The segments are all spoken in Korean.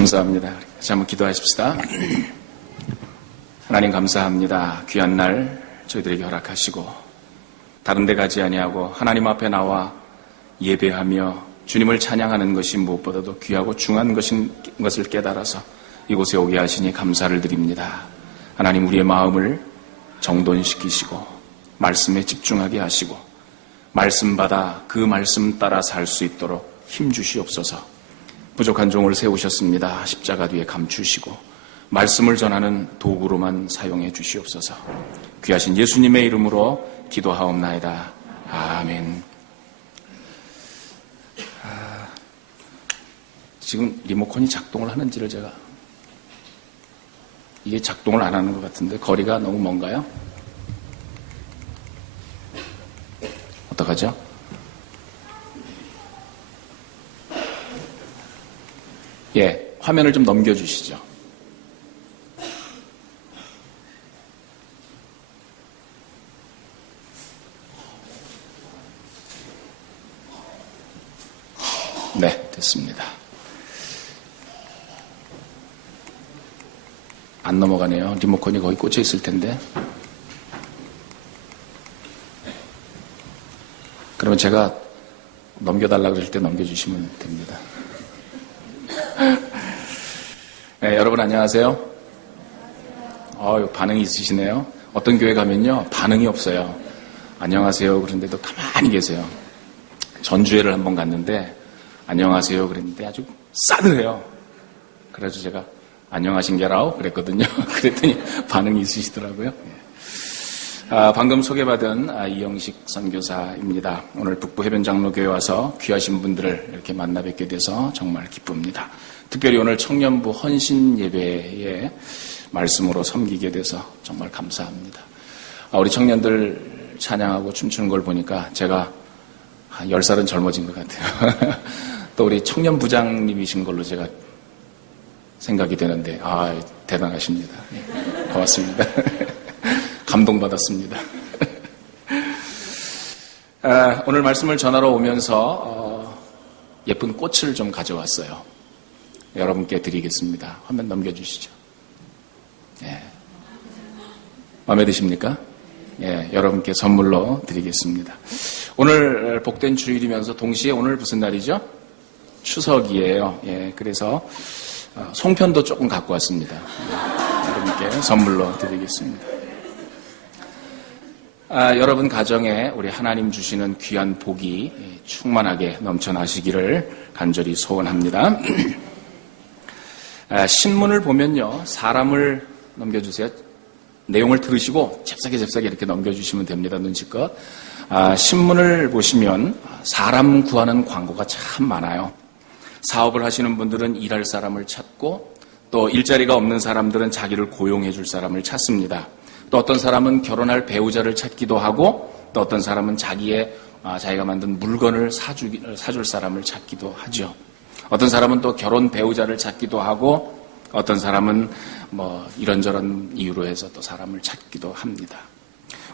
감사합니다. 같이 한번 기도하십시다. 하나님 감사합니다. 귀한 날 저희들에게 허락하시고 다른 데 가지 아니하고 하나님 앞에 나와 예배하며 주님을 찬양하는 것이 무엇보다도 귀하고 중요한 것을 깨달아서 이곳에 오게 하시니 감사를 드립니다. 하나님 우리의 마음을 정돈시키시고 말씀에 집중하게 하시고 말씀 받아 그 말씀 따라 살 수 있도록 힘주시옵소서. 부족한 종을 세우셨습니다. 십자가 뒤에 감추시고 말씀을 전하는 도구로만 사용해 주시옵소서. 귀하신 예수님의 이름으로 기도하옵나이다. 아멘. 지금 리모컨이 작동을 하는지를 제가 이게 작동을 안 하는 것 같은데 거리가 너무 먼가요? 어떡하죠? 예, 화면을 좀 넘겨주시죠. 네, 됐습니다. 안 넘어가네요. 리모컨이 거기 꽂혀 있을 텐데. 그러면 제가 넘겨달라고 그럴 때 넘겨주시면 됩니다. 네, 여러분 안녕하세요. 반응이 있으시네요. 어떤 교회 가면요 반응이 없어요. 안녕하세요 그런데도 가만히 계세요. 전주회를 한번 갔는데 안녕하세요 그랬는데 아주 싸늘해요. 그래서 제가 안녕하신게라오 그랬거든요. 그랬더니 반응이 있으시더라고요. 방금 소개받은 이영식 선교사입니다. 오늘 북부해변장로교회 와서 귀하신 분들을 이렇게 만나 뵙게 돼서 정말 기쁩니다. 특별히 오늘 청년부 헌신 예배에 말씀으로 섬기게 돼서 정말 감사합니다. 우리 청년들 찬양하고 춤추는 걸 보니까 제가 한 10살은 젊어진 것 같아요. 또 우리 청년부장님이신 걸로 제가 생각이 되는데 대단하십니다. 고맙습니다. 감동받았습니다. 오늘 말씀을 전하러 오면서 예쁜 꽃을 좀 가져왔어요. 여러분께 드리겠습니다. 화면 넘겨주시죠. 예. 마음에 드십니까? 예, 여러분께 선물로 드리겠습니다. 오늘 복된 주일이면서 동시에 오늘 무슨 날이죠? 추석이에요. 예, 그래서 송편도 조금 갖고 왔습니다. 여러분께 선물로 드리겠습니다. 여러분 가정에 우리 하나님 주시는 귀한 복이 충만하게 넘쳐나시기를 간절히 소원합니다. 신문을 보면요, 사람을 넘겨주세요. 내용을 들으시고 잽싸게 이렇게 넘겨주시면 됩니다. 눈치껏. 신문을 보시면 사람 구하는 광고가 참 많아요. 사업을 하시는 분들은 일할 사람을 찾고 또 일자리가 없는 사람들은 자기를 고용해 줄 사람을 찾습니다. 또 어떤 사람은 결혼할 배우자를 찾기도 하고 또 어떤 사람은 자기가 만든 물건을 사줄 사람을 찾기도 하죠. 어떤 사람은 또 결혼 배우자를 찾기도 하고 어떤 사람은 이런저런 이유로 해서 또 사람을 찾기도 합니다.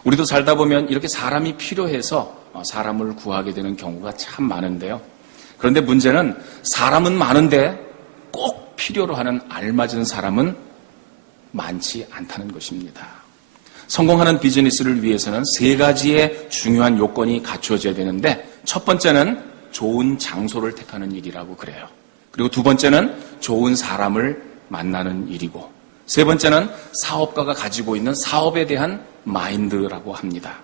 우리도 살다 보면 이렇게 사람이 필요해서 사람을 구하게 되는 경우가 참 많은데요. 그런데 문제는 사람은 많은데 꼭 필요로 하는 알맞은 사람은 많지 않다는 것입니다. 성공하는 비즈니스를 위해서는 3가지의 중요한 요건이 갖춰져야 되는데 첫 번째는 좋은 장소를 택하는 일이라고 그래요. 그리고 2번째는 좋은 사람을 만나는 일이고 3번째는 사업가가 가지고 있는 사업에 대한 마인드라고 합니다.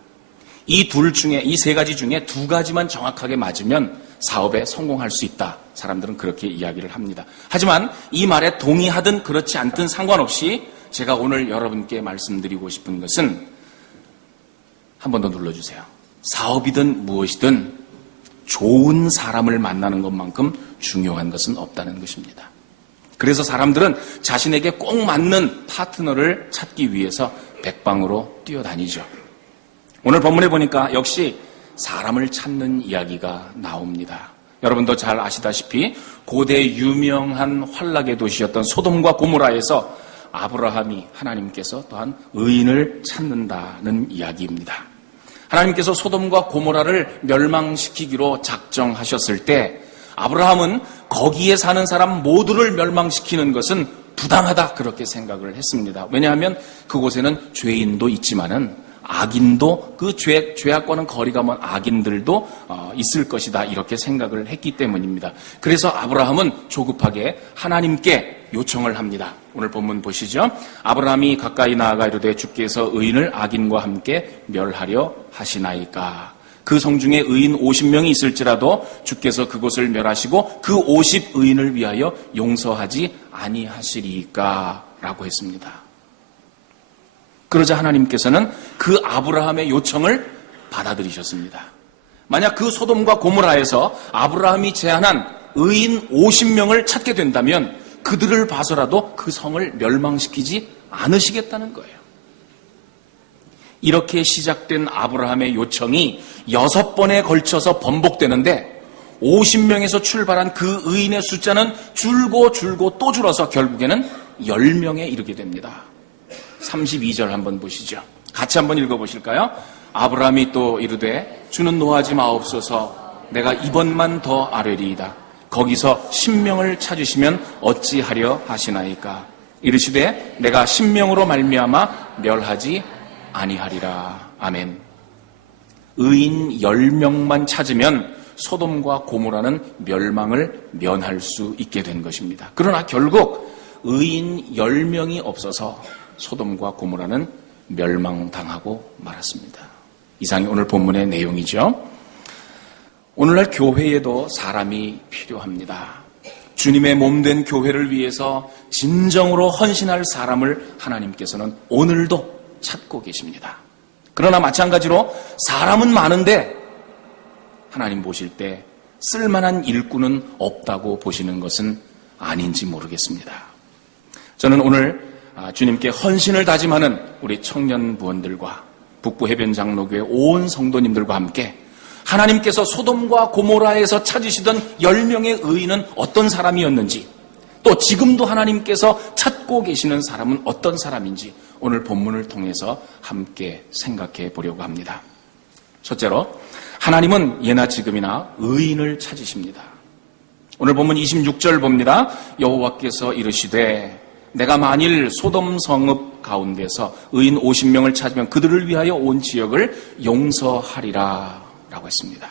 이 3가지 중에 2가지만 정확하게 맞으면 사업에 성공할 수 있다. 사람들은 그렇게 이야기를 합니다. 하지만 이 말에 동의하든 그렇지 않든 상관없이 제가 오늘 여러분께 말씀드리고 싶은 것은 한 번 더 눌러주세요. 사업이든 무엇이든 좋은 사람을 만나는 것만큼 중요한 것은 없다는 것입니다. 그래서 사람들은 자신에게 꼭 맞는 파트너를 찾기 위해서 백방으로 뛰어다니죠. 오늘 본문에 보니까 역시 사람을 찾는 이야기가 나옵니다. 여러분도 잘 아시다시피 고대 유명한 환락의 도시였던 소돔과 고모라에서 아브라함이 하나님께서 또한 의인을 찾는다는 이야기입니다. 하나님께서 소돔과 고모라를 멸망시키기로 작정하셨을 때 아브라함은 거기에 사는 사람 모두를 멸망시키는 것은 부당하다 그렇게 생각을 했습니다. 왜냐하면 그곳에는 죄인도 있지만은 악인도 그 죄악과는 거리가 먼 악인들도 있을 것이다 이렇게 생각을 했기 때문입니다. 그래서 아브라함은 조급하게 하나님께 요청을 합니다. 오늘 본문 보시죠. 아브라함이 가까이 나아가 이르되 주께서 의인을 악인과 함께 멸하려 하시나이까. 그 성중에 의인 50명이 있을지라도 주께서 그곳을 멸하시고 그 50의인을 위하여 용서하지 아니하시리까 라고 했습니다. 그러자 하나님께서는 그 아브라함의 요청을 받아들이셨습니다. 만약 그 소돔과 고모라에서 아브라함이 제안한 의인 50명을 찾게 된다면 그들을 봐서라도 그 성을 멸망시키지 않으시겠다는 거예요. 이렇게 시작된 아브라함의 요청이 6번에 걸쳐서 번복되는데 50명에서 출발한 그 의인의 숫자는 줄고 또 줄어서 결국에는 10명에 이르게 됩니다. 32절 한번 보시죠. 같이 한번 읽어보실까요? 아브라함이 또 이르되 주는 노하지 마옵소서 내가 이번만 더 아뢰리이다. 거기서 10명을 찾으시면 어찌하려 하시나이까. 이르시되 내가 10명으로 말미암아 멸하지 아니하리라. 아멘. 의인 10명만 찾으면 소돔과 고모라는 멸망을 면할 수 있게 된 것입니다. 그러나 결국 의인 10명이 없어서 소돔과 고모라는 멸망당하고 말았습니다. 이상이 오늘 본문의 내용이죠. 오늘날 교회에도 사람이 필요합니다. 주님의 몸된 교회를 위해서 진정으로 헌신할 사람을 하나님께서는 오늘도 찾고 계십니다. 그러나 마찬가지로 사람은 많은데 하나님 보실 때 쓸만한 일꾼은 없다고 보시는 것은 아닌지 모르겠습니다. 저는 오늘 주님께 헌신을 다짐하는 우리 청년 부원들과 북부 해변장로교회 온 성도님들과 함께 하나님께서 소돔과 고모라에서 찾으시던 10명의 의인은 어떤 사람이었는지, 또 지금도 하나님께서 찾고 계시는 사람은 어떤 사람인지 오늘 본문을 통해서 함께 생각해 보려고 합니다. 첫째로 하나님은 예나 지금이나 의인을 찾으십니다. 오늘 본문 26절 봅니다. 여호와께서 이르시되 내가 만일 소돔 성읍 가운데서 의인 50명을 찾으면 그들을 위하여 온 지역을 용서하리라 라고 했습니다.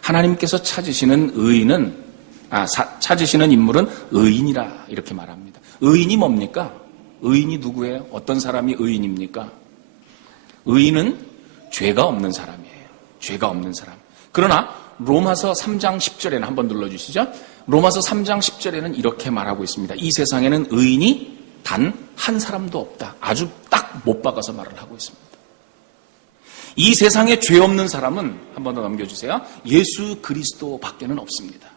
하나님께서 찾으시는 의인은 찾으시는 인물은 의인이라 이렇게 말합니다. 의인이 뭡니까? 의인이 누구예요? 어떤 사람이 의인입니까? 의인은 죄가 없는 사람이에요. 죄가 없는 사람. 그러나 로마서 3장 10절에는 한번 눌러주시죠. 로마서 3장 10절에는 이렇게 말하고 있습니다. 이 세상에는 의인이 단 한 사람도 없다. 아주 딱 못 박아서 말을 하고 있습니다. 이 세상에 죄 없는 사람은 한 번 더 넘겨주세요. 예수 그리스도밖에는 없습니다.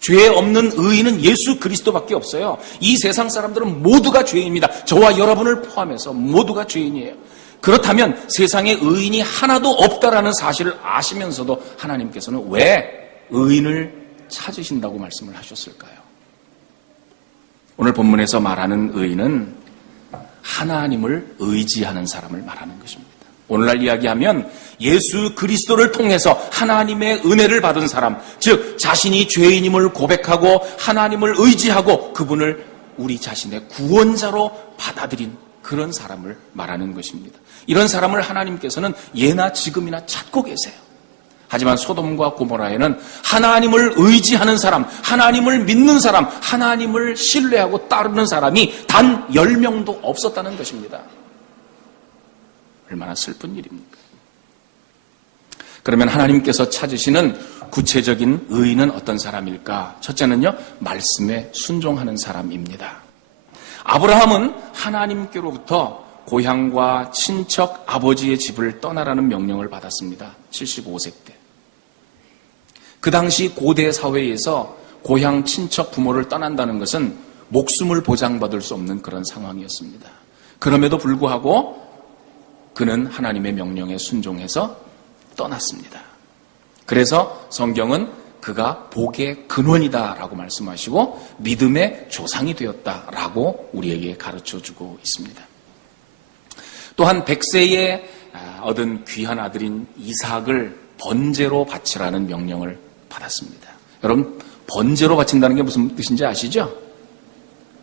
죄 없는 의인은 예수 그리스도밖에 없어요. 이 세상 사람들은 모두가 죄인입니다. 저와 여러분을 포함해서 모두가 죄인이에요. 그렇다면 세상에 의인이 하나도 없다라는 사실을 아시면서도 하나님께서는 왜 의인을 찾으신다고 말씀을 하셨을까요? 오늘 본문에서 말하는 의인은 하나님을 의지하는 사람을 말하는 것입니다. 오늘날 이야기하면 예수 그리스도를 통해서 하나님의 은혜를 받은 사람, 즉 자신이 죄인임을 고백하고 하나님을 의지하고 그분을 우리 자신의 구원자로 받아들인 그런 사람을 말하는 것입니다. 이런 사람을 하나님께서는 예나 지금이나 찾고 계세요. 하지만 소돔과 고모라에는 하나님을 의지하는 사람, 하나님을 믿는 사람, 하나님을 신뢰하고 따르는 사람이 단 10명도 없었다는 것입니다. 얼마나 슬픈 일입니까? 그러면 하나님께서 찾으시는 구체적인 의인은 어떤 사람일까? 첫째는요, 말씀에 순종하는 사람입니다. 아브라함은 하나님께로부터 고향과 친척 아버지의 집을 떠나라는 명령을 받았습니다. 75세 때. 그 당시 고대 사회에서 고향 친척 부모를 떠난다는 것은 목숨을 보장받을 수 없는 그런 상황이었습니다. 그럼에도 불구하고 그는 하나님의 명령에 순종해서 떠났습니다. 그래서 성경은 그가 복의 근원이다라고 말씀하시고 믿음의 조상이 되었다라고 우리에게 가르쳐주고 있습니다. 또한 100세에 얻은 귀한 아들인 이삭을 번제로 바치라는 명령을 받았습니다. 여러분, 번제로 바친다는 게 무슨 뜻인지 아시죠?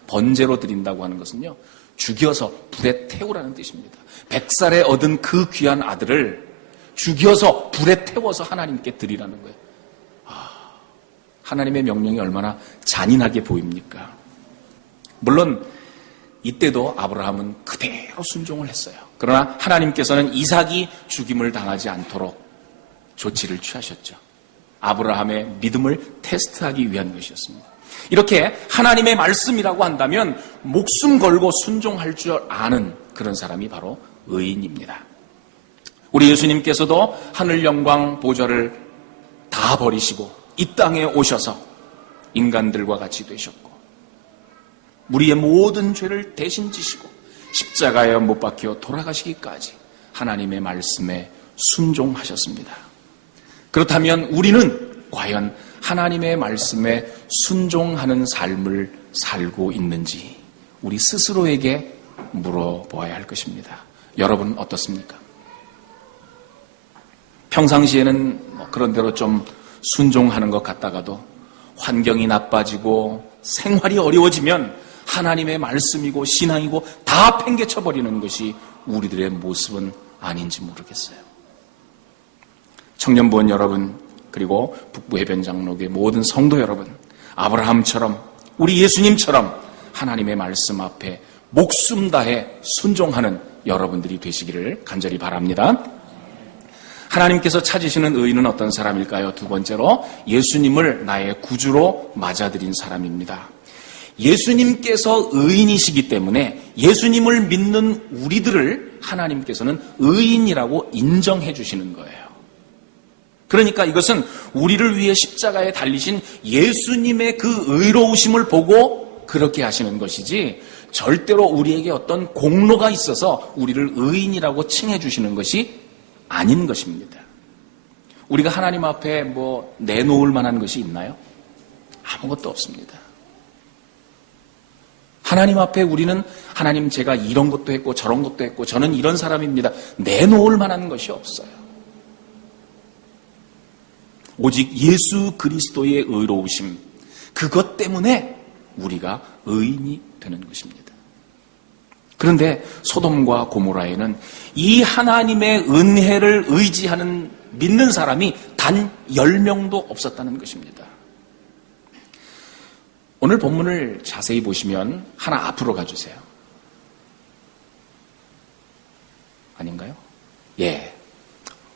번제로 드린다고 하는 것은요, 죽여서 불에 태우라는 뜻입니다. 100살에 얻은 그 귀한 아들을 죽여서 불에 태워서 하나님께 드리라는 거예요. 하나님의 명령이 얼마나 잔인하게 보입니까? 물론 이때도 아브라함은 그대로 순종을 했어요. 그러나 하나님께서는 이삭이 죽임을 당하지 않도록 조치를 취하셨죠. 아브라함의 믿음을 테스트하기 위한 것이었습니다. 이렇게 하나님의 말씀이라고 한다면 목숨 걸고 순종할 줄 아는 그런 사람이 바로 의인입니다. 우리 예수님께서도 하늘 영광 보좌를 다 버리시고 이 땅에 오셔서 인간들과 같이 되셨고 우리의 모든 죄를 대신 지시고 십자가에 못 박혀 돌아가시기까지 하나님의 말씀에 순종하셨습니다. 그렇다면 우리는 과연 하나님의 말씀에 순종하는 삶을 살고 있는지 우리 스스로에게 물어보아야 할 것입니다. 여러분은 어떻습니까? 평상시에는 그런 대로 좀 순종하는 것 같다가도 환경이 나빠지고 생활이 어려워지면 하나님의 말씀이고 신앙이고 다 팽개쳐버리는 것이 우리들의 모습은 아닌지 모르겠어요. 청년부원 여러분, 그리고 북부해변장로교회 모든 성도 여러분, 아브라함처럼 우리 예수님처럼 하나님의 말씀 앞에 목숨 다해 순종하는 여러분들이 되시기를 간절히 바랍니다. 하나님께서 찾으시는 의인은 어떤 사람일까요? 두 번째로 예수님을 나의 구주로 맞아들인 사람입니다. 예수님께서 의인이시기 때문에 예수님을 믿는 우리들을 하나님께서는 의인이라고 인정해 주시는 거예요. 그러니까 이것은 우리를 위해 십자가에 달리신 예수님의 그 의로우심을 보고 그렇게 하시는 것이지 절대로 우리에게 어떤 공로가 있어서 우리를 의인이라고 칭해 주시는 것이 아닌 것입니다. 우리가 하나님 앞에 내놓을 만한 것이 있나요? 아무것도 없습니다. 하나님 앞에 우리는 하나님 제가 이런 것도 했고 저런 것도 했고 저는 이런 사람입니다. 내놓을 만한 것이 없어요. 오직 예수 그리스도의 의로우심, 그것 때문에 우리가 의인이 되는 것입니다. 그런데 소돔과 고모라에는 이 하나님의 은혜를 의지하는 믿는 사람이 단 10명도 없었다는 것입니다. 오늘 본문을 자세히 보시면 하나 앞으로 가주세요. 아닌가요? 예.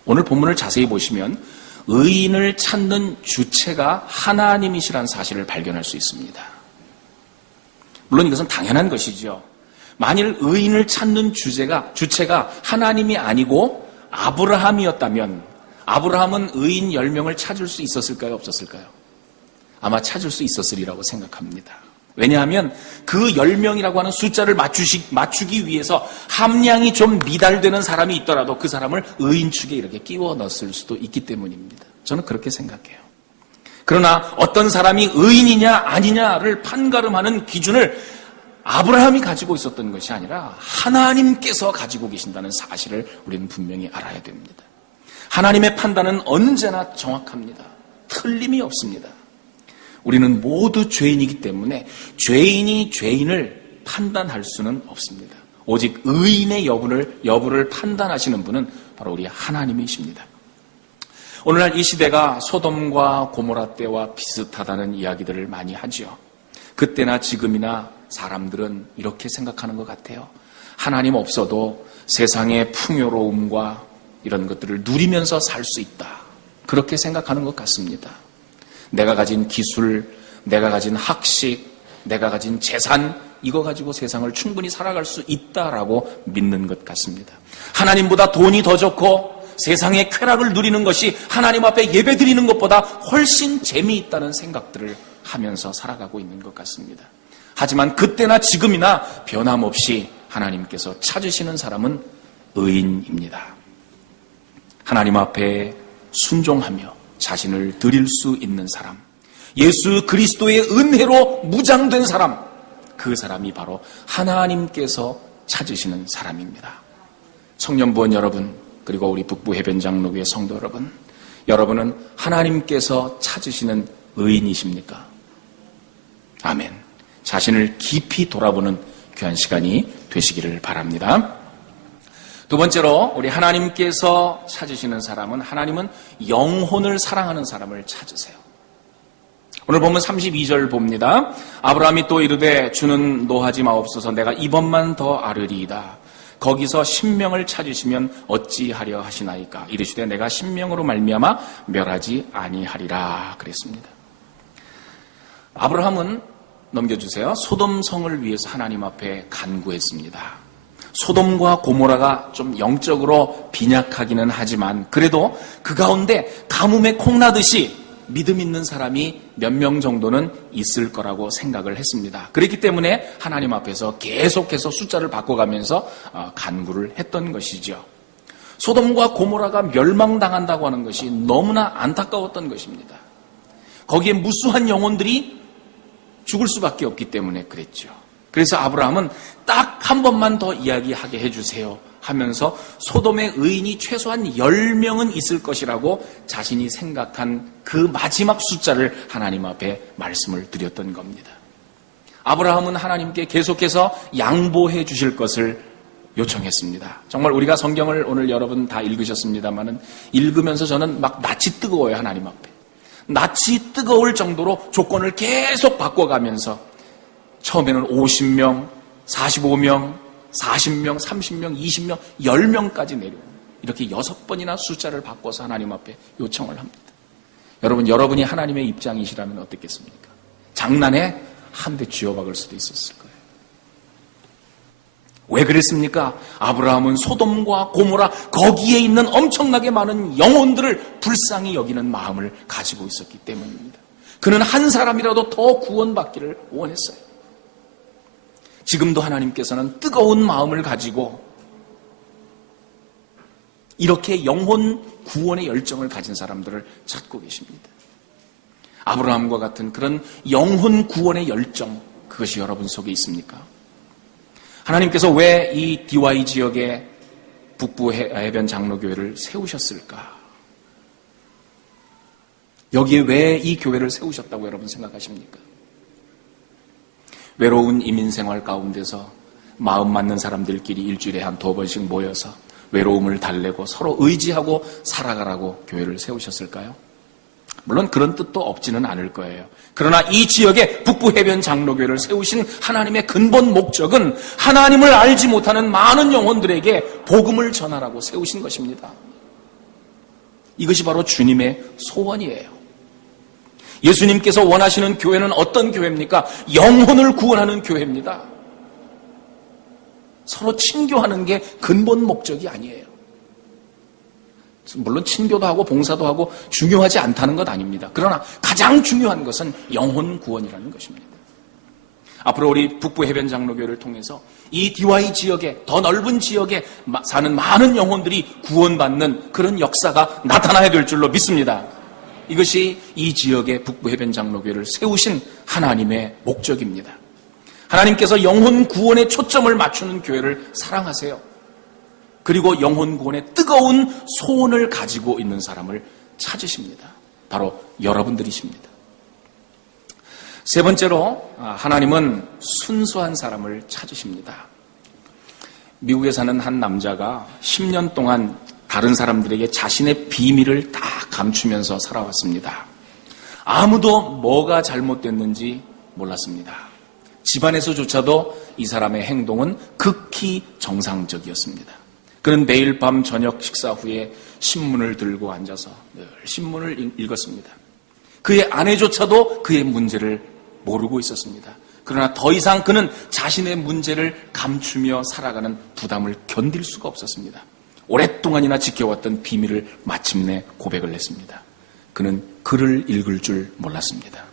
오늘 본문을 자세히 보시면 의인을 찾는 주체가 하나님이시라는 사실을 발견할 수 있습니다. 물론 이것은 당연한 것이죠. 만일 의인을 찾는 주체가 하나님이 아니고 아브라함이었다면 아브라함은 의인 10명을 찾을 수 있었을까요? 없었을까요? 아마 찾을 수 있었으리라고 생각합니다. 왜냐하면 그 10명이라고 하는 숫자를 맞추기 위해서 함량이 좀 미달되는 사람이 있더라도 그 사람을 의인 축에 이렇게 끼워 넣었을 수도 있기 때문입니다. 저는 그렇게 생각해요. 그러나 어떤 사람이 의인이냐 아니냐를 판가름하는 기준을 아브라함이 가지고 있었던 것이 아니라 하나님께서 가지고 계신다는 사실을 우리는 분명히 알아야 됩니다. 하나님의 판단은 언제나 정확합니다. 틀림이 없습니다. 우리는 모두 죄인이기 때문에 죄인이 죄인을 판단할 수는 없습니다. 오직 의인의 여부를 판단하시는 분은 바로 우리 하나님이십니다. 오늘날 이 시대가 소돔과 고모라 때와 비슷하다는 이야기들을 많이 하죠. 그때나 지금이나 사람들은 이렇게 생각하는 것 같아요. 하나님 없어도 세상의 풍요로움과 이런 것들을 누리면서 살 수 있다. 그렇게 생각하는 것 같습니다. 내가 가진 기술, 내가 가진 학식, 내가 가진 재산, 이거 가지고 세상을 충분히 살아갈 수 있다라고 믿는 것 같습니다. 하나님보다 돈이 더 좋고 세상의 쾌락을 누리는 것이 하나님 앞에 예배 드리는 것보다 훨씬 재미있다는 생각들을 하면서 살아가고 있는 것 같습니다. 하지만 그때나 지금이나 변함없이 하나님께서 찾으시는 사람은 의인입니다. 하나님 앞에 순종하며 자신을 드릴 수 있는 사람, 예수 그리스도의 은혜로 무장된 사람, 그 사람이 바로 하나님께서 찾으시는 사람입니다. 청년부원 여러분, 그리고 우리 북부해변장로교회 성도 여러분, 여러분은 하나님께서 찾으시는 의인이십니까? 아멘. 자신을 깊이 돌아보는 귀한 시간이 되시기를 바랍니다. 두 번째로 우리 하나님께서 찾으시는 사람은, 하나님은 영혼을 사랑하는 사람을 찾으세요. 오늘 보면 32절 봅니다. 아브라함이 또 이르되 주는 노하지 마옵소서. 내가 이번만 더 아뢰리이다. 거기서 신명을 찾으시면 어찌하려 하시나이까. 이르시되 내가 신명으로 말미암아 멸하지 아니하리라 그랬습니다. 아브라함은 넘겨주세요. 소돔성을 위해서 하나님 앞에 간구했습니다. 소돔과 고모라가 좀 영적으로 빈약하기는 하지만 그래도 그 가운데 가뭄에 콩나듯이 믿음 있는 사람이 몇 명 정도는 있을 거라고 생각을 했습니다. 그렇기 때문에 하나님 앞에서 계속해서 숫자를 바꿔가면서 간구를 했던 것이죠. 소돔과 고모라가 멸망당한다고 하는 것이 너무나 안타까웠던 것입니다. 거기에 무수한 영혼들이 죽을 수밖에 없기 때문에 그랬죠. 그래서 아브라함은 딱 한 번만 더 이야기하게 해주세요 하면서 소돔의 의인이 최소한 10명은 있을 것이라고 자신이 생각한 그 마지막 숫자를 하나님 앞에 말씀을 드렸던 겁니다. 아브라함은 하나님께 계속해서 양보해 주실 것을 요청했습니다. 정말 우리가 성경을 오늘 여러분 다 읽으셨습니다만은 읽으면서 저는 막 낯이 뜨거워요. 하나님 앞에. 낯이 뜨거울 정도로 조건을 계속 바꿔가면서 처음에는 50명, 45명, 40명, 30명, 20명, 10명까지 내려오고 이렇게 6번이나 숫자를 바꿔서 하나님 앞에 요청을 합니다. 여러분, 여러분이 하나님의 입장이시라면 어떻겠습니까? 장난에 한 대 쥐어박을 수도 있었을 거예요. 왜 그랬습니까? 아브라함은 소돔과 고모라 거기에 있는 엄청나게 많은 영혼들을 불쌍히 여기는 마음을 가지고 있었기 때문입니다. 그는 한 사람이라도 더 구원받기를 원했어요. 지금도 하나님께서는 뜨거운 마음을 가지고 이렇게 영혼 구원의 열정을 가진 사람들을 찾고 계십니다. 아브라함과 같은 그런 영혼 구원의 열정, 그것이 여러분 속에 있습니까? 하나님께서 왜 이 DY 지역에 북부 해변 장로교회를 세우셨을까? 여기에 왜 이 교회를 세우셨다고 여러분 생각하십니까? 외로운 이민생활 가운데서 마음 맞는 사람들끼리 일주일에 한 2번씩 모여서 외로움을 달래고 서로 의지하고 살아가라고 교회를 세우셨을까요? 물론 그런 뜻도 없지는 않을 거예요. 그러나 이 지역에 북부해변 장로교회를 세우신 하나님의 근본 목적은 하나님을 알지 못하는 많은 영혼들에게 복음을 전하라고 세우신 것입니다. 이것이 바로 주님의 소원이에요. 예수님께서 원하시는 교회는 어떤 교회입니까? 영혼을 구원하는 교회입니다. 서로 친교하는 게 근본 목적이 아니에요. 물론 친교도 하고 봉사도 하고 중요하지 않다는 것 아닙니다. 그러나 가장 중요한 것은 영혼 구원이라는 것입니다. 앞으로 우리 북부 해변 장로교회를 통해서 이 DY 지역에, 더 넓은 지역에 사는 많은 영혼들이 구원받는 그런 역사가 나타나야 될 줄로 믿습니다. 이것이 이 지역의 북부 해변 장로교회를 세우신 하나님의 목적입니다. 하나님께서 영혼 구원에 초점을 맞추는 교회를 사랑하세요. 그리고 영혼 구원의 뜨거운 소원을 가지고 있는 사람을 찾으십니다. 바로 여러분들이십니다. 세 번째로 하나님은 순수한 사람을 찾으십니다. 미국에 사는 한 남자가 10년 동안 다른 사람들에게 자신의 비밀을 다 감추면서 살아왔습니다. 아무도 뭐가 잘못됐는지 몰랐습니다. 집안에서조차도 이 사람의 행동은 극히 정상적이었습니다. 그는 매일 밤 저녁 식사 후에 신문을 들고 앉아서 늘 신문을 읽었습니다. 그의 아내조차도 그의 문제를 모르고 있었습니다. 그러나 더 이상 그는 자신의 문제를 감추며 살아가는 부담을 견딜 수가 없었습니다. 오랫동안이나 지켜왔던 비밀을 마침내 고백을 했습니다. 그는 글을 읽을 줄 몰랐습니다.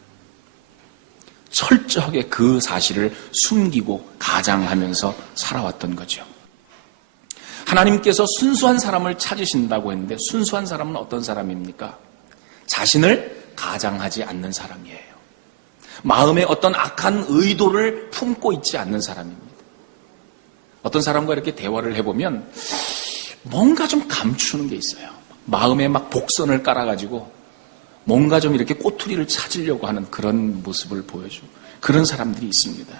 철저하게 그 사실을 숨기고 가장하면서 살아왔던 거죠. 하나님께서 순수한 사람을 찾으신다고 했는데 순수한 사람은 어떤 사람입니까? 자신을 가장하지 않는 사람이에요. 마음에 어떤 악한 의도를 품고 있지 않는 사람입니다. 어떤 사람과 이렇게 대화를 해보면 뭔가 좀 감추는 게 있어요. 마음에 막 복선을 깔아가지고 뭔가 좀 이렇게 꼬투리를 찾으려고 하는 그런 모습을 보여주고 그런 사람들이 있습니다.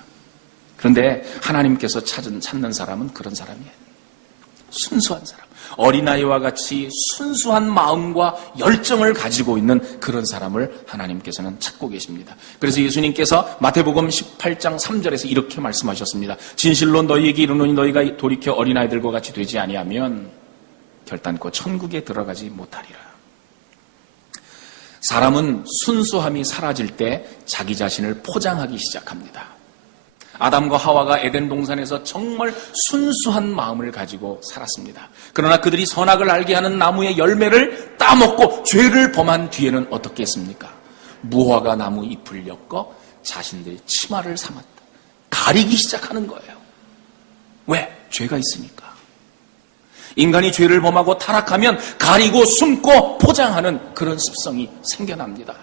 그런데 하나님께서 찾는 사람은 그런 사람이에요. 순수한 사람. 어린아이와 같이 순수한 마음과 열정을 가지고 있는 그런 사람을 하나님께서는 찾고 계십니다. 그래서 예수님께서 마태복음 18장 3절에서 이렇게 말씀하셨습니다. 진실로 너희에게 이르노니 너희가 돌이켜 어린아이들과 같이 되지 아니하면 결단코 천국에 들어가지 못하리라. 사람은 순수함이 사라질 때 자기 자신을 포장하기 시작합니다. 아담과 하와가 에덴 동산에서 정말 순수한 마음을 가지고 살았습니다. 그러나 그들이 선악을 알게 하는 나무의 열매를 따먹고 죄를 범한 뒤에는 어떻게 했습니까? 무화과 나무 잎을 엮어 자신들의 치마를 삼았다. 가리기 시작하는 거예요. 왜? 죄가 있으니까. 인간이 죄를 범하고 타락하면 가리고 숨고 포장하는 그런 습성이 생겨납니다.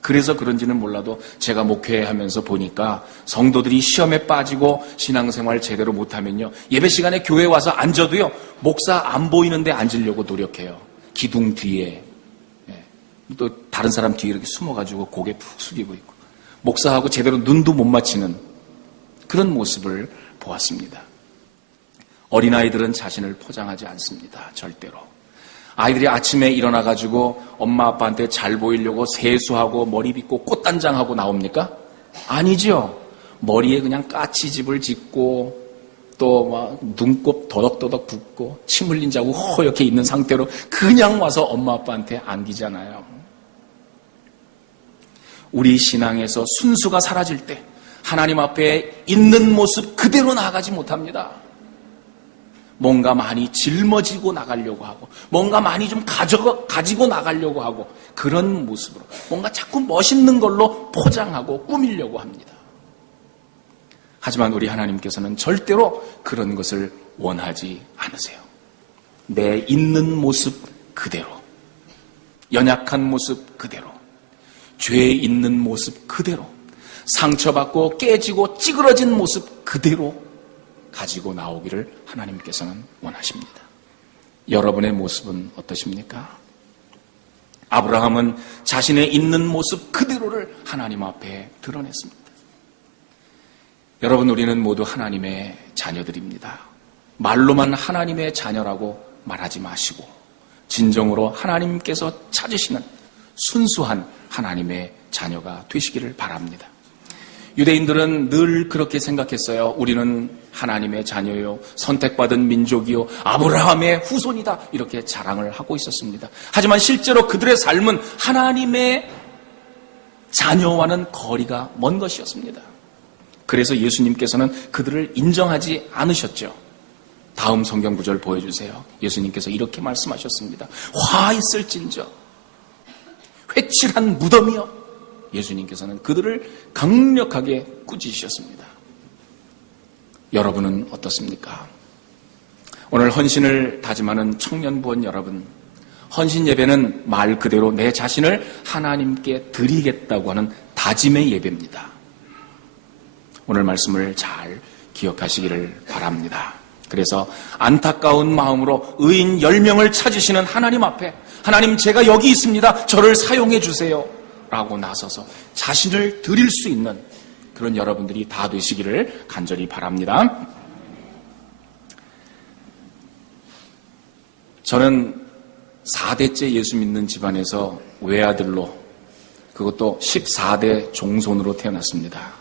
그래서 그런지는 몰라도 제가 목회하면서 보니까 성도들이 시험에 빠지고 신앙생활 제대로 못하면요, 예배 시간에 교회 와서 앉아도요, 목사 안 보이는데 앉으려고 노력해요. 기둥 뒤에, 또 다른 사람 뒤에 이렇게 숨어가지고 고개 푹 숙이고 있고, 목사하고 제대로 눈도 못 맞히는 그런 모습을 보았습니다. 어린아이들은 자신을 포장하지 않습니다. 절대로. 아이들이 아침에 일어나가지고 엄마 아빠한테 잘 보이려고 세수하고 머리 빗고 꽃단장하고 나옵니까? 아니죠. 머리에 그냥 까치집을 짓고 또 막 눈곱 더덕더덕 붓고 침 흘린 자국 허옇게 있는 상태로 그냥 와서 엄마 아빠한테 안기잖아요. 우리 신앙에서 순수가 사라질 때 하나님 앞에 있는 모습 그대로 나아가지 못합니다. 뭔가 많이 짊어지고 나가려고 하고 뭔가 많이 좀 가지고 나가려고 하고 그런 모습으로 뭔가 자꾸 멋있는 걸로 포장하고 꾸미려고 합니다. 하지만 우리 하나님께서는 절대로 그런 것을 원하지 않으세요. 내 있는 모습 그대로, 연약한 모습 그대로, 죄 있는 모습 그대로, 상처받고 깨지고 찌그러진 모습 그대로 가지고 나오기를 하나님께서는 원하십니다. 여러분의 모습은 어떠십니까? 아브라함은 자신의 있는 모습 그대로를 하나님 앞에 드러냈습니다. 여러분, 우리는 모두 하나님의 자녀들입니다. 말로만 하나님의 자녀라고 말하지 마시고 진정으로 하나님께서 찾으시는 순수한 하나님의 자녀가 되시기를 바랍니다. 유대인들은 늘 그렇게 생각했어요. 우리는 하나님의 자녀요, 선택받은 민족이요, 아브라함의 후손이다, 이렇게 자랑을 하고 있었습니다. 하지만 실제로 그들의 삶은 하나님의 자녀와는 거리가 먼 것이었습니다. 그래서 예수님께서는 그들을 인정하지 않으셨죠. 다음 성경 구절 보여주세요. 예수님께서 이렇게 말씀하셨습니다. 화 있을진저 회칠한 무덤이여. 예수님께서는 그들을 강력하게 꾸짖으셨습니다. 여러분은 어떻습니까? 오늘 헌신을 다짐하는 청년부원 여러분, 헌신 예배는 말 그대로 내 자신을 하나님께 드리겠다고 하는 다짐의 예배입니다. 오늘 말씀을 잘 기억하시기를 바랍니다. 그래서 안타까운 마음으로 의인 10명을 찾으시는 하나님 앞에, 하나님 제가 여기 있습니다, 저를 사용해 주세요 라고 나서서 자신을 드릴 수 있는 그런 여러분들이 다 되시기를 간절히 바랍니다. 저는 4대째 예수 믿는 집안에서 외아들로, 그것도 14대 종손으로 태어났습니다.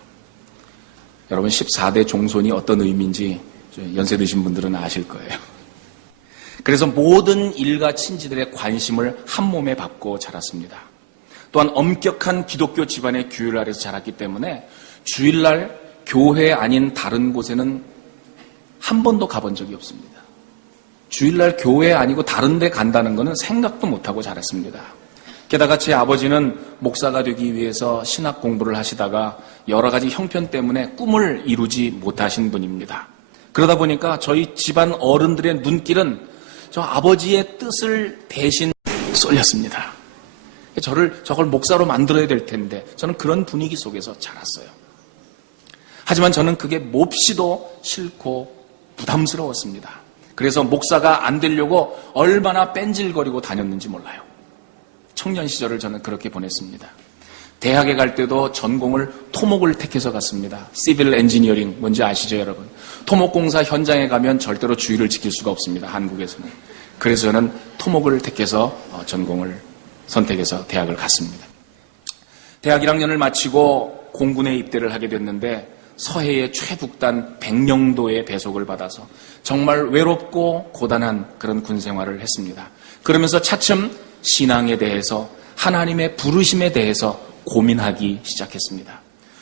여러분, 14대 종손이 어떤 의미인지 연세 드신 분들은 아실 거예요. 그래서 모든 일가 친지들의 관심을 한 몸에 받고 자랐습니다. 또한 엄격한 기독교 집안의 규율 아래서 자랐기 때문에 주일날 교회 아닌 다른 곳에는 한 번도 가본 적이 없습니다. 주일날 교회 아니고 다른 데 간다는 것은 생각도 못하고 자랐습니다. 게다가 제 아버지는 목사가 되기 위해서 신학 공부를 하시다가 여러 가지 형편 때문에 꿈을 이루지 못하신 분입니다. 그러다 보니까 저희 집안 어른들의 눈길은 저 아버지의 뜻을 대신 쏠렸습니다. 저걸 목사로 만들어야 될 텐데 저는 그런 분위기 속에서 자랐어요. 하지만 저는 그게 몹시도 싫고 부담스러웠습니다. 그래서 목사가 안 되려고 얼마나 뺀질거리고 다녔는지 몰라요. 청년 시절을 저는 그렇게 보냈습니다. 대학에 갈 때도 전공을 토목을 택해서 갔습니다. 시빌 엔지니어링 뭔지 아시죠, 여러분? 토목공사 현장에 가면 절대로 주의를 지킬 수가 없습니다, 한국에서는. 그래서 저는 토목을 택해서 전공을 선택해서 대학을 갔습니다. 대학 1학년을 마치고 공군에 입대를 하게 됐는데 서해의 최북단 백령도에 배속을 받아서 정말 외롭고 고단한 그런 군 생활을 했습니다. 그러면서 차츰 신앙에 대해서, 하나님의 부르심에 대해서 고민하기 시작했습니다.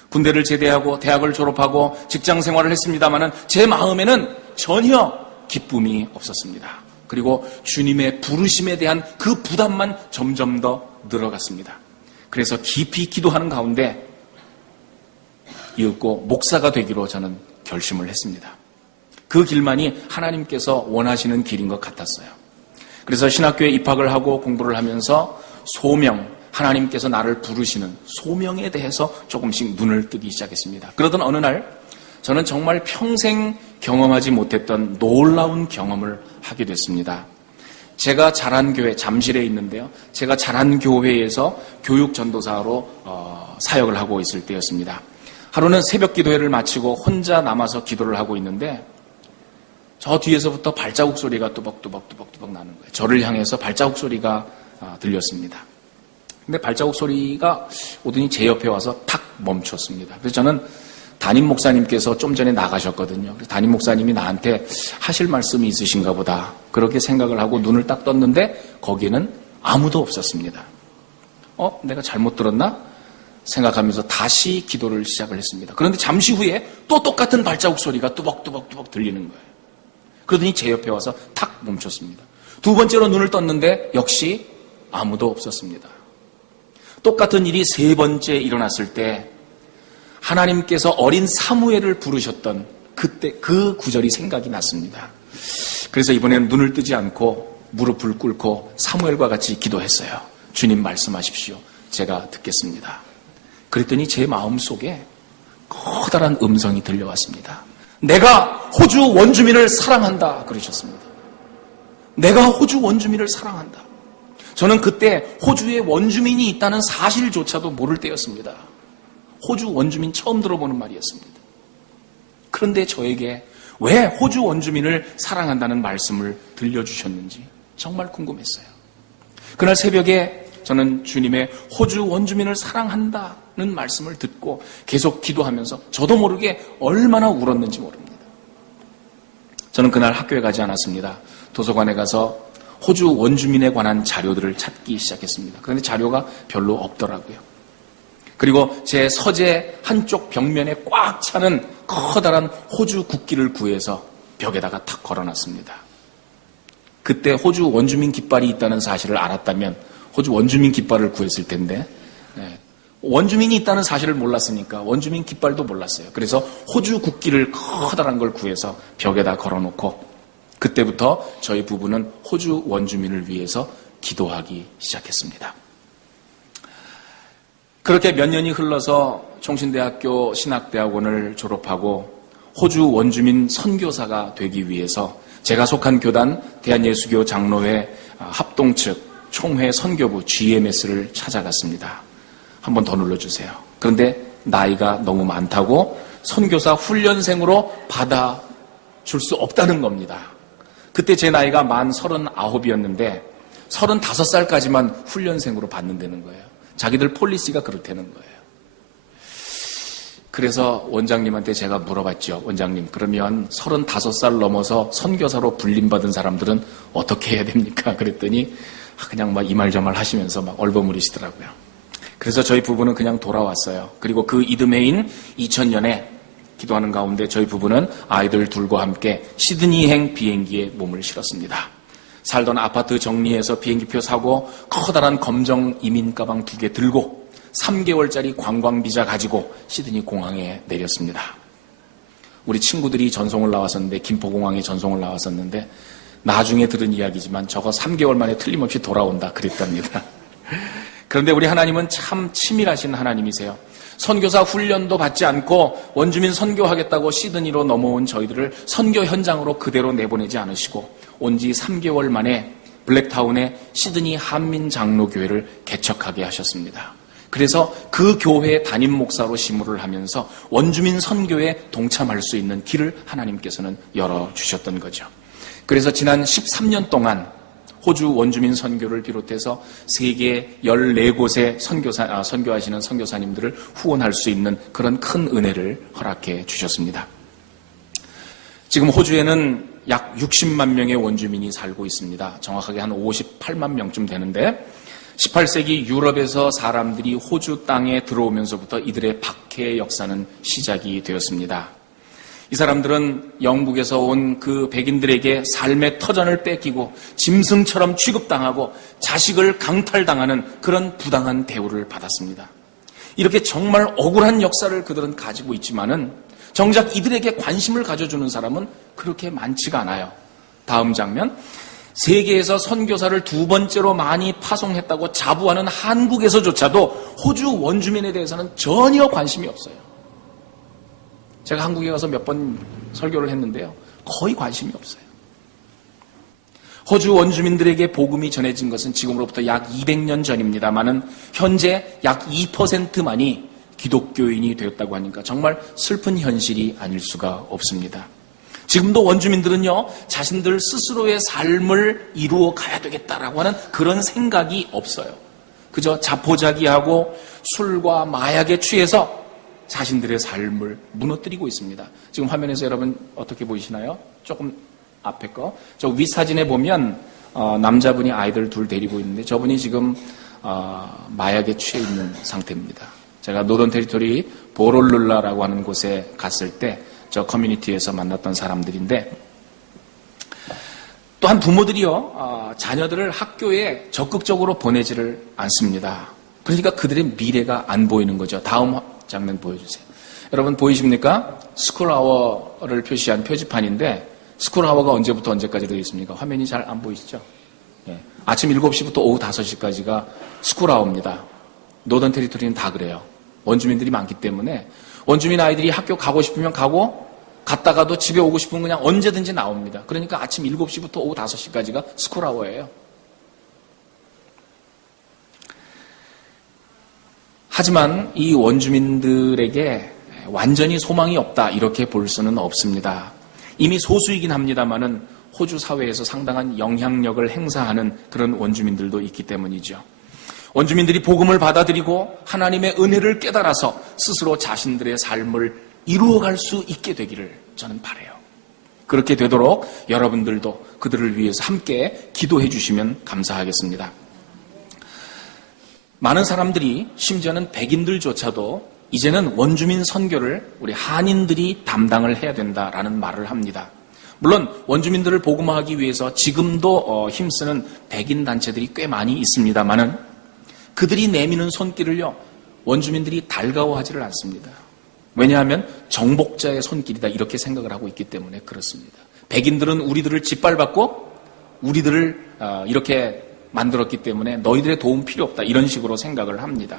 군대를 제대하고 대학을 졸업하고 직장 생활을 했습니다마는 제 마음에는 전혀 기쁨이 없었습니다. 그리고 주님의 부르심에 대한 그 부담만 점점 더 늘어갔습니다. 그래서 깊이 기도하는 가운데 이윽고 목사가 되기로 저는 결심을 했습니다. 그 길만이 하나님께서 원하시는 길인 것 같았어요. 그래서 신학교에 입학을 하고 공부를 하면서 소명, 하나님께서 나를 부르시는 소명에 대해서 조금씩 눈을 뜨기 시작했습니다. 그러던 어느 날 저는 정말 평생 경험하지 못했던 놀라운 경험을 하게 됐습니다. 제가 자란 교회, 잠실에 있는데요. 제가 자란 교회에서 교육 전도사로 사역을 하고 있을 때였습니다. 하루는 새벽 기도회를 마치고 혼자 남아서 기도를 하고 있는데 저 뒤에서부터 발자국 소리가 뚜벅뚜벅 나는 거예요. 저를 향해서 발자국 소리가 들렸습니다. 근데 발자국 소리가 오더니 제 옆에 와서 탁 멈췄습니다. 그래서 저는 담임 목사님께서 좀 전에 나가셨거든요. 그래서 담임 목사님이 나한테 하실 말씀이 있으신가 보다 그렇게 생각을 하고 눈을 딱 떴는데 거기에는 아무도 없었습니다. 내가 잘못 들었나? 생각하면서 다시 기도를 시작을 했습니다. 그런데 잠시 후에 또 똑같은 발자국 소리가 뚜벅뚜벅 들리는 거예요. 그러더니 제 옆에 와서 탁 멈췄습니다. 두 번째로 눈을 떴는데 역시 아무도 없었습니다. 똑같은 일이 세 번째 일어났을 때 하나님께서 어린 사무엘을 부르셨던 그때 그 구절이 생각이 났습니다. 그래서 이번에는 눈을 뜨지 않고 무릎을 꿇고 사무엘과 같이 기도했어요. 주님 말씀하십시오. 제가 듣겠습니다. 그랬더니 제 마음속에 커다란 음성이 들려왔습니다. 내가 호주 원주민을 사랑한다 그러셨습니다. 내가 호주 원주민을 사랑한다. 저는 그때 호주에 원주민이 있다는 사실조차도 모를 때였습니다. 호주 원주민 처음 들어보는 말이었습니다. 그런데 저에게 왜 호주 원주민을 사랑한다는 말씀을 들려주셨는지 정말 궁금했어요. 그날 새벽에 저는 주님의 호주 원주민을 사랑한다는 말씀을 듣고 계속 기도하면서 저도 모르게 얼마나 울었는지 모릅니다. 저는 그날 학교에 가지 않았습니다. 도서관에 가서 호주 원주민에 관한 자료들을 찾기 시작했습니다. 그런데 자료가 별로 없더라고요. 그리고 제 서재 한쪽 벽면에 꽉 차는 커다란 호주 국기를 구해서 벽에다가 탁 걸어놨습니다. 그때 호주 원주민 깃발이 있다는 사실을 알았다면 호주 원주민 깃발을 구했을 텐데 원주민이 있다는 사실을 몰랐으니까 원주민 깃발도 몰랐어요. 그래서 호주 국기를 커다란 걸 구해서 벽에다 걸어놓고 그때부터 저희 부부는 호주 원주민을 위해서 기도하기 시작했습니다. 그렇게 몇 년이 흘러서 총신대학교 신학대학원을 졸업하고 호주 원주민 선교사가 되기 위해서 제가 속한 교단 대한예수교 장로회 합동 측 총회 선교부 GMS를 찾아갔습니다. 한 번 더 눌러주세요. 그런데 나이가 너무 많다고 선교사 훈련생으로 받아줄 수 없다는 겁니다. 그때 제 나이가 만 39이었는데 35살까지만 훈련생으로 받는다는 거예요. 자기들 폴리시가 그렇다는 거예요. 그래서 원장님한테 제가 물어봤죠. 원장님, 그러면 35살 넘어서 선교사로 불림받은 사람들은 어떻게 해야 됩니까? 그랬더니 그냥 막 이 말 저 말 하시면서 막 얼버무리시더라고요. 그래서 저희 부부는 그냥 돌아왔어요. 그리고 그 이듬해인 2000년에 기도하는 가운데 저희 부부는 아이들 둘과 함께 시드니행 비행기에 몸을 실었습니다. 살던 아파트 정리해서 비행기표 사고 커다란 검정 이민 가방 2개 들고 3개월짜리 관광비자 가지고 시드니 공항에 내렸습니다. 우리 친구들이 전송을 나왔었는데 김포공항에 전송을 나왔었는데 나중에 들은 이야기지만 저거 3개월 만에 틀림없이 돌아온다 그랬답니다. 그런데 우리 하나님은 참 치밀하신 하나님이세요. 선교사 훈련도 받지 않고 원주민 선교하겠다고 시드니로 넘어온 저희들을 선교 현장으로 그대로 내보내지 않으시고 온 지 3개월 만에 블랙타운의 시드니 한민장로교회를 개척하게 하셨습니다. 그래서 그 교회의 담임 목사로 시무를 하면서 원주민 선교에 동참할 수 있는 길을 하나님께서는 열어주셨던 거죠. 그래서 지난 13년 동안 호주 원주민 선교를 비롯해서 세계 14곳의 선교하시는 선교사님들을 후원할 수 있는 그런 큰 은혜를 허락해 주셨습니다. 지금 호주에는 약 60만 명의 원주민이 살고 있습니다. 정확하게 한 58만 명쯤 되는데 18세기 유럽에서 사람들이 호주 땅에 들어오면서부터 이들의 박해의 역사는 시작이 되었습니다. 이 사람들은 영국에서 온 그 백인들에게 삶의 터전을 뺏기고 짐승처럼 취급당하고 자식을 강탈당하는 그런 부당한 대우를 받았습니다. 이렇게 정말 억울한 역사를 그들은 가지고 있지만은 정작 이들에게 관심을 가져주는 사람은 그렇게 많지가 않아요. 다음 장면. 세계에서 선교사를 두 번째로 많이 파송했다고 자부하는 한국에서조차도 호주 원주민에 대해서는 전혀 관심이 없어요. 제가 한국에 가서 몇 번 설교를 했는데요. 거의 관심이 없어요. 호주 원주민들에게 복음이 전해진 것은 지금으로부터 약 200년 전입니다만은 현재 약 2%만이 기독교인이 되었다고 하니까 정말 슬픈 현실이 아닐 수가 없습니다. 지금도 원주민들은요, 자신들 스스로의 삶을 이루어 가야 되겠다라고 하는 그런 생각이 없어요. 그저 자포자기하고 술과 마약에 취해서 자신들의 삶을 무너뜨리고 있습니다. 지금 화면에서 여러분 어떻게 보이시나요? 조금 앞에 거. 저 윗사진에 보면 남자분이 아이들 둘 데리고 있는데 저분이 지금 마약에 취해 있는 상태입니다. 제가 노던 테리토리 보롤룰라라고 하는 곳에 갔을 때 저 커뮤니티에서 만났던 사람들인데 또한 부모들이요, 자녀들을 학교에 적극적으로 보내지를 않습니다. 그러니까 그들의 미래가 안 보이는 거죠. 다음 장면 보여주세요. 여러분 보이십니까? 스쿨아워를 표시한 표지판인데 스쿨아워가 언제부터 언제까지 되어 있습니까? 화면이 잘 안 보이시죠? 예. 아침 7시부터 오후 5시까지가 스쿨아워입니다. 노던 테리토리는 다 그래요. 원주민들이 많기 때문에 원주민 아이들이 학교 가고 싶으면 가고 갔다가도 집에 오고 싶으면 그냥 언제든지 나옵니다. 그러니까 아침 7시부터 오후 5시까지가 스쿨아워예요. 하지만 이 원주민들에게 완전히 소망이 없다 이렇게 볼 수는 없습니다. 이미 소수이긴 합니다만은 호주 사회에서 상당한 영향력을 행사하는 그런 원주민들도 있기 때문이죠. 원주민들이 복음을 받아들이고 하나님의 은혜를 깨달아서 스스로 자신들의 삶을 이루어갈 수 있게 되기를 저는 바라요. 그렇게 되도록 여러분들도 그들을 위해서 함께 기도해 주시면 감사하겠습니다. 많은 사람들이 심지어는 백인들조차도 이제는 원주민 선교를 우리 한인들이 담당을 해야 된다라는 말을 합니다. 물론 원주민들을 복음화하기 위해서 지금도 힘쓰는 백인 단체들이 꽤 많이 있습니다만은 그들이 내미는 손길을요, 원주민들이 달가워하지를 않습니다. 왜냐하면 정복자의 손길이다 이렇게 생각을 하고 있기 때문에 그렇습니다. 백인들은 우리들을 짓밟았고 우리들을 이렇게 만들었기 때문에 너희들의 도움 필요 없다 이런 식으로 생각을 합니다.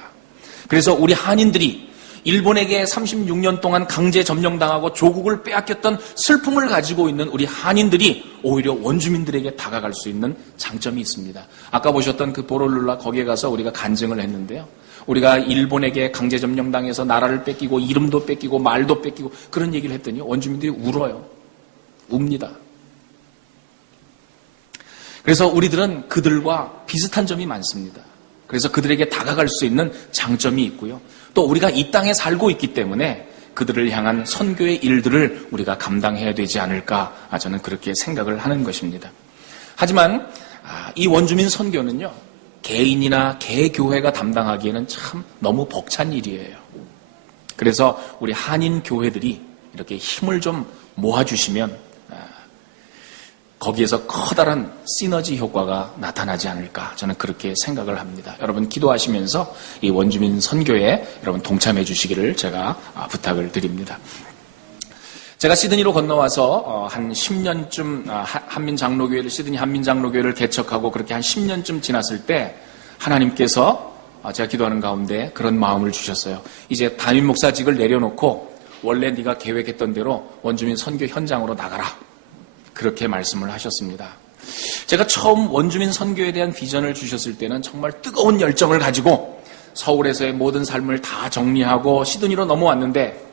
그래서 우리 한인들이 일본에게 36년 동안 강제 점령당하고 조국을 빼앗겼던 슬픔을 가지고 있는 우리 한인들이 오히려 원주민들에게 다가갈 수 있는 장점이 있습니다. 아까 보셨던 그 보롤룰라 거기에 가서 우리가 간증을 했는데요. 우리가 일본에게 강제 점령당해서 나라를 뺏기고 이름도 뺏기고 말도 뺏기고 그런 얘기를 했더니 원주민들이 울어요. 웁니다. 그래서 우리들은 그들과 비슷한 점이 많습니다. 그래서 그들에게 다가갈 수 있는 장점이 있고요. 또 우리가 이 땅에 살고 있기 때문에 그들을 향한 선교의 일들을 우리가 감당해야 되지 않을까 저는 그렇게 생각을 하는 것입니다. 하지만 이 원주민 선교는요. 개인이나 개교회가 담당하기에는 참 너무 벅찬 일이에요. 그래서 우리 한인 교회들이 이렇게 힘을 좀 모아주시면 거기에서 커다란 시너지 효과가 나타나지 않을까 저는 그렇게 생각을 합니다. 여러분 기도하시면서 이 원주민 선교에 여러분 동참해 주시기를 제가 부탁을 드립니다. 제가 시드니로 건너와서 한 10년쯤 한민장로교회를 시드니 한민장로교회를 개척하고 그렇게 한 10년쯤 지났을 때 하나님께서 제가 기도하는 가운데 그런 마음을 주셨어요. 이제 담임 목사직을 내려놓고 원래 네가 계획했던 대로 원주민 선교 현장으로 나가라. 그렇게 말씀을 하셨습니다. 제가 처음 원주민 선교에 대한 비전을 주셨을 때는 정말 뜨거운 열정을 가지고 서울에서의 모든 삶을 다 정리하고 시드니로 넘어왔는데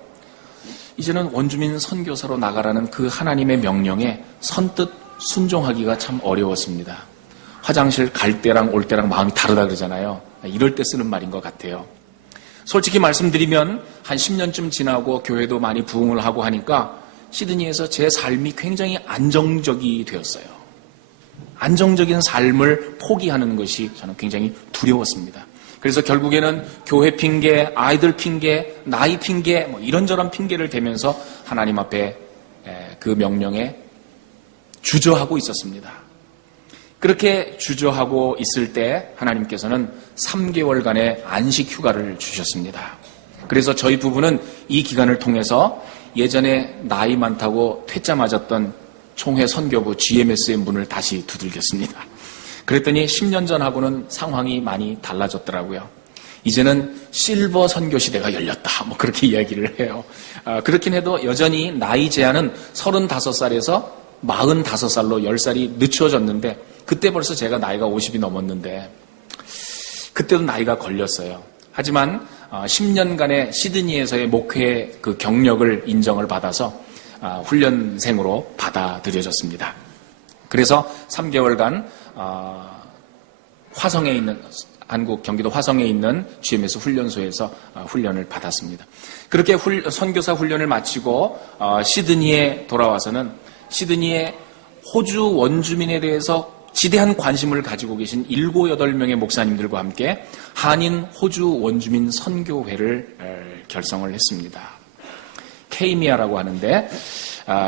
이제는 원주민 선교사로 나가라는 그 하나님의 명령에 선뜻 순종하기가 참 어려웠습니다. 화장실 갈 때랑 올 때랑 마음이 다르다 그러잖아요. 이럴 때 쓰는 말인 것 같아요. 솔직히 말씀드리면 한 10년쯤 지나고 교회도 많이 부흥을 하고 하니까 시드니에서 제 삶이 굉장히 안정적이 되었어요. 안정적인 삶을 포기하는 것이 저는 굉장히 두려웠습니다. 그래서 결국에는 교회 핑계, 아이들 핑계, 나이 핑계, 이런저런 핑계를 대면서 하나님 앞에 그 명령에 주저하고 있었습니다. 그렇게 주저하고 있을 때 하나님께서는 3개월간의 안식 휴가를 주셨습니다. 그래서 저희 부부는 이 기간을 통해서 예전에 나이 많다고 퇴짜 맞았던 총회 선교부 GMS의 문을 다시 두들겼습니다. 그랬더니 10년 전하고는 상황이 많이 달라졌더라고요. 이제는 실버 선교 시대가 열렸다. 그렇게 이야기를 해요. 그렇긴 해도 여전히 나이 제한은 35살에서 45살로 10살이 늦춰졌는데 그때 벌써 제가 나이가 50이 넘었는데 그때도 나이가 걸렸어요. 하지만 10년간의 시드니에서의 목회 그 경력을 인정을 받아서 훈련생으로 받아들여졌습니다. 그래서 3개월간 화성에 있는 한국 경기도 화성에 있는 GMS 훈련소에서 훈련을 받았습니다. 그렇게 선교사 훈련을 마치고 시드니에 돌아와서는 시드니의 호주 원주민에 대해서 지대한 관심을 가지고 계신 7, 8명의 목사님들과 함께 한인 호주 원주민 선교회를 결성을 했습니다. 케이미아라고 하는데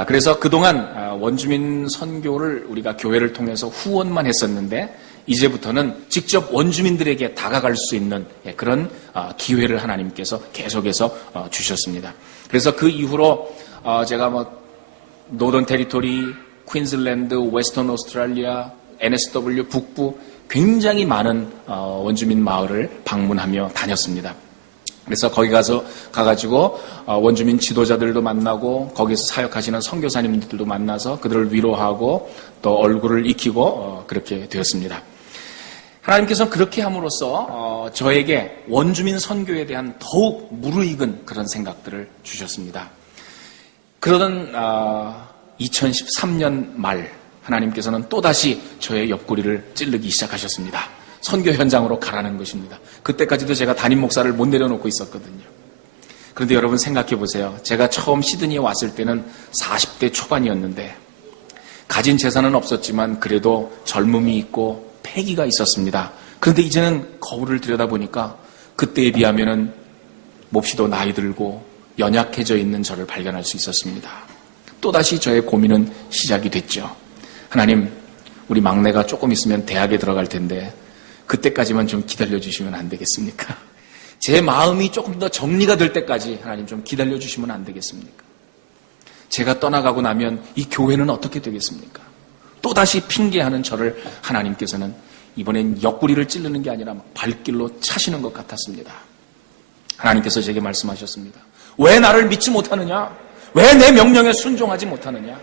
그래서 그동안 원주민 선교를 우리가 교회를 통해서 후원만 했었는데 이제부터는 직접 원주민들에게 다가갈 수 있는 그런 기회를 하나님께서 계속해서 주셨습니다. 그래서 그 이후로 제가 노던 테리토리, 퀸즐랜드, 웨스턴 오스트랄리아, NSW 북부 굉장히 많은 원주민 마을을 방문하며 다녔습니다. 그래서 거기 가가지고 원주민 지도자들도 만나고 거기서 사역하시는 선교사님들도 만나서 그들을 위로하고 또 얼굴을 익히고 그렇게 되었습니다. 하나님께서는 그렇게 함으로써 저에게 원주민 선교에 대한 더욱 무르익은 그런 생각들을 주셨습니다. 그러던 2013년 말 하나님께서는 또다시 저의 옆구리를 찌르기 시작하셨습니다. 선교 현장으로 가라는 것입니다. 그때까지도 제가 담임 목사를 못 내려놓고 있었거든요. 그런데 여러분 생각해 보세요. 제가 처음 시드니에 왔을 때는 40대 초반이었는데 가진 재산은 없었지만 그래도 젊음이 있고 패기가 있었습니다. 그런데 이제는 거울을 들여다보니까 그때에 비하면은 몹시도 나이 들고 연약해져 있는 저를 발견할 수 있었습니다. 또다시 저의 고민은 시작이 됐죠. 하나님, 우리 막내가 조금 있으면 대학에 들어갈 텐데 그때까지만 좀 기다려주시면 안 되겠습니까? 제 마음이 조금 더 정리가 될 때까지 하나님 좀 기다려주시면 안 되겠습니까? 제가 떠나가고 나면 이 교회는 어떻게 되겠습니까? 또다시 핑계하는 저를 하나님께서는 이번엔 옆구리를 찌르는 게 아니라 발길로 차시는 것 같았습니다. 하나님께서 제게 말씀하셨습니다. 왜 나를 믿지 못하느냐? 왜 내 명령에 순종하지 못하느냐?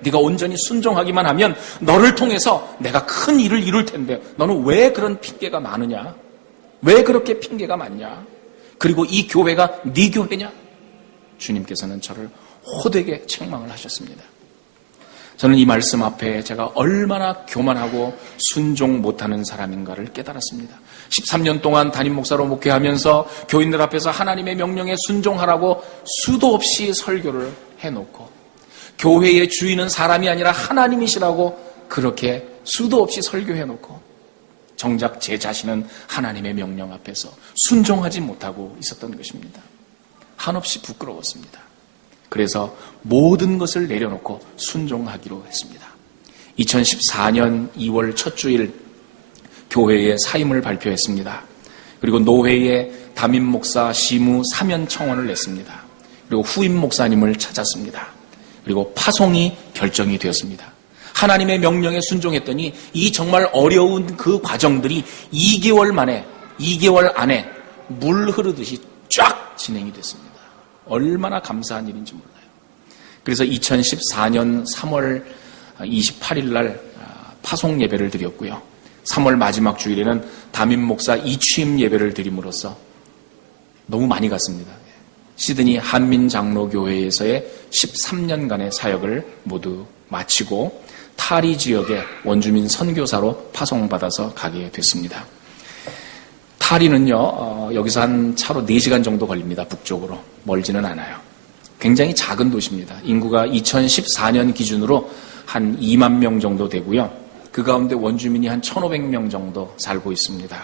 네가 온전히 순종하기만 하면 너를 통해서 내가 큰 일을 이룰 텐데 너는 왜 그런 핑계가 많으냐? 왜 그렇게 핑계가 많냐? 그리고 이 교회가 네 교회냐? 주님께서는 저를 호되게 책망을 하셨습니다. 저는 이 말씀 앞에 제가 얼마나 교만하고 순종 못하는 사람인가를 깨달았습니다. 13년 동안 담임 목사로 목회하면서 교인들 앞에서 하나님의 명령에 순종하라고 수도 없이 설교를 해놓고 교회의 주인은 사람이 아니라 하나님이시라고 그렇게 수도 없이 설교해놓고 정작 제 자신은 하나님의 명령 앞에서 순종하지 못하고 있었던 것입니다. 한없이 부끄러웠습니다. 그래서 모든 것을 내려놓고 순종하기로 했습니다. 2014년 2월 첫 주일 교회에 사임을 발표했습니다. 그리고 노회에 담임 목사 시무 사면 청원을 냈습니다. 그리고 후임 목사님을 찾았습니다. 그리고 파송이 결정이 되었습니다. 하나님의 명령에 순종했더니 이 정말 어려운 그 과정들이 2개월 안에 물 흐르듯이 쫙 진행이 됐습니다. 얼마나 감사한 일인지 몰라요. 그래서 2014년 3월 28일 날 파송 예배를 드렸고요. 3월 마지막 주일에는 담임 목사 이취임 예배를 드림으로써 너무 많이 갔습니다. 시드니 한민장로교회에서의 13년간의 사역을 모두 마치고 타리 지역의 원주민 선교사로 파송받아서 가게 됐습니다. 타리는요, 여기서 한 차로 4시간 정도 걸립니다. 북쪽으로. 멀지는 않아요. 굉장히 작은 도시입니다. 인구가 2014년 기준으로 한 2만 명 정도 되고요. 그 가운데 원주민이 한 1,500명 정도 살고 있습니다.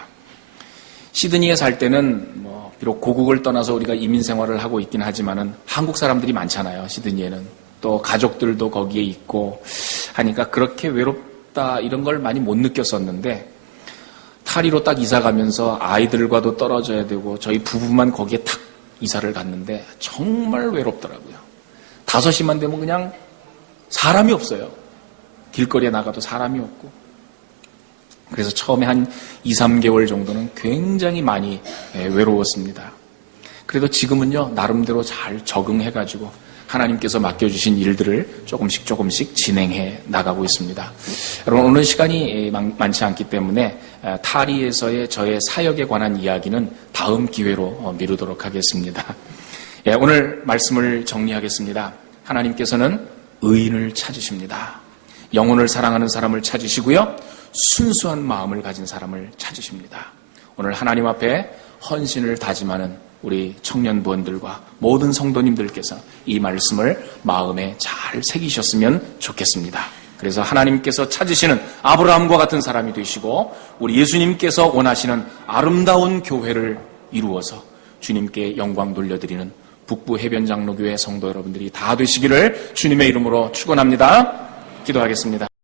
시드니에 살 때는 비록 고국을 떠나서 우리가 이민 생활을 하고 있긴 하지만은 한국 사람들이 많잖아요. 시드니에는. 또 가족들도 거기에 있고 하니까 그렇게 외롭다 이런 걸 많이 못 느꼈었는데 타리로 딱 이사 가면서 아이들과도 떨어져야 되고 저희 부부만 거기에 탁 이사를 갔는데 정말 외롭더라고요. 5시만 되면 그냥 사람이 없어요. 길거리에 나가도 사람이 없고. 그래서 처음에 한 2, 3개월 정도는 굉장히 많이 외로웠습니다. 그래도 지금은요, 나름대로 잘 적응해가지고 하나님께서 맡겨주신 일들을 조금씩 진행해 나가고 있습니다. 여러분, 오늘 시간이 많지 않기 때문에 타리에서의 저의 사역에 관한 이야기는 다음 기회로 미루도록 하겠습니다. 오늘 말씀을 정리하겠습니다. 하나님께서는 의인을 찾으십니다. 영혼을 사랑하는 사람을 찾으시고요. 순수한 마음을 가진 사람을 찾으십니다. 오늘 하나님 앞에 헌신을 다짐하는 우리 청년부원들과 모든 성도님들께서 이 말씀을 마음에 잘 새기셨으면 좋겠습니다. 그래서 하나님께서 찾으시는 아브라함과 같은 사람이 되시고 우리 예수님께서 원하시는 아름다운 교회를 이루어서 주님께 영광 돌려드리는 북부 해변장로교회 성도 여러분들이 다 되시기를 주님의 이름으로 축원합니다. 기도하겠습니다.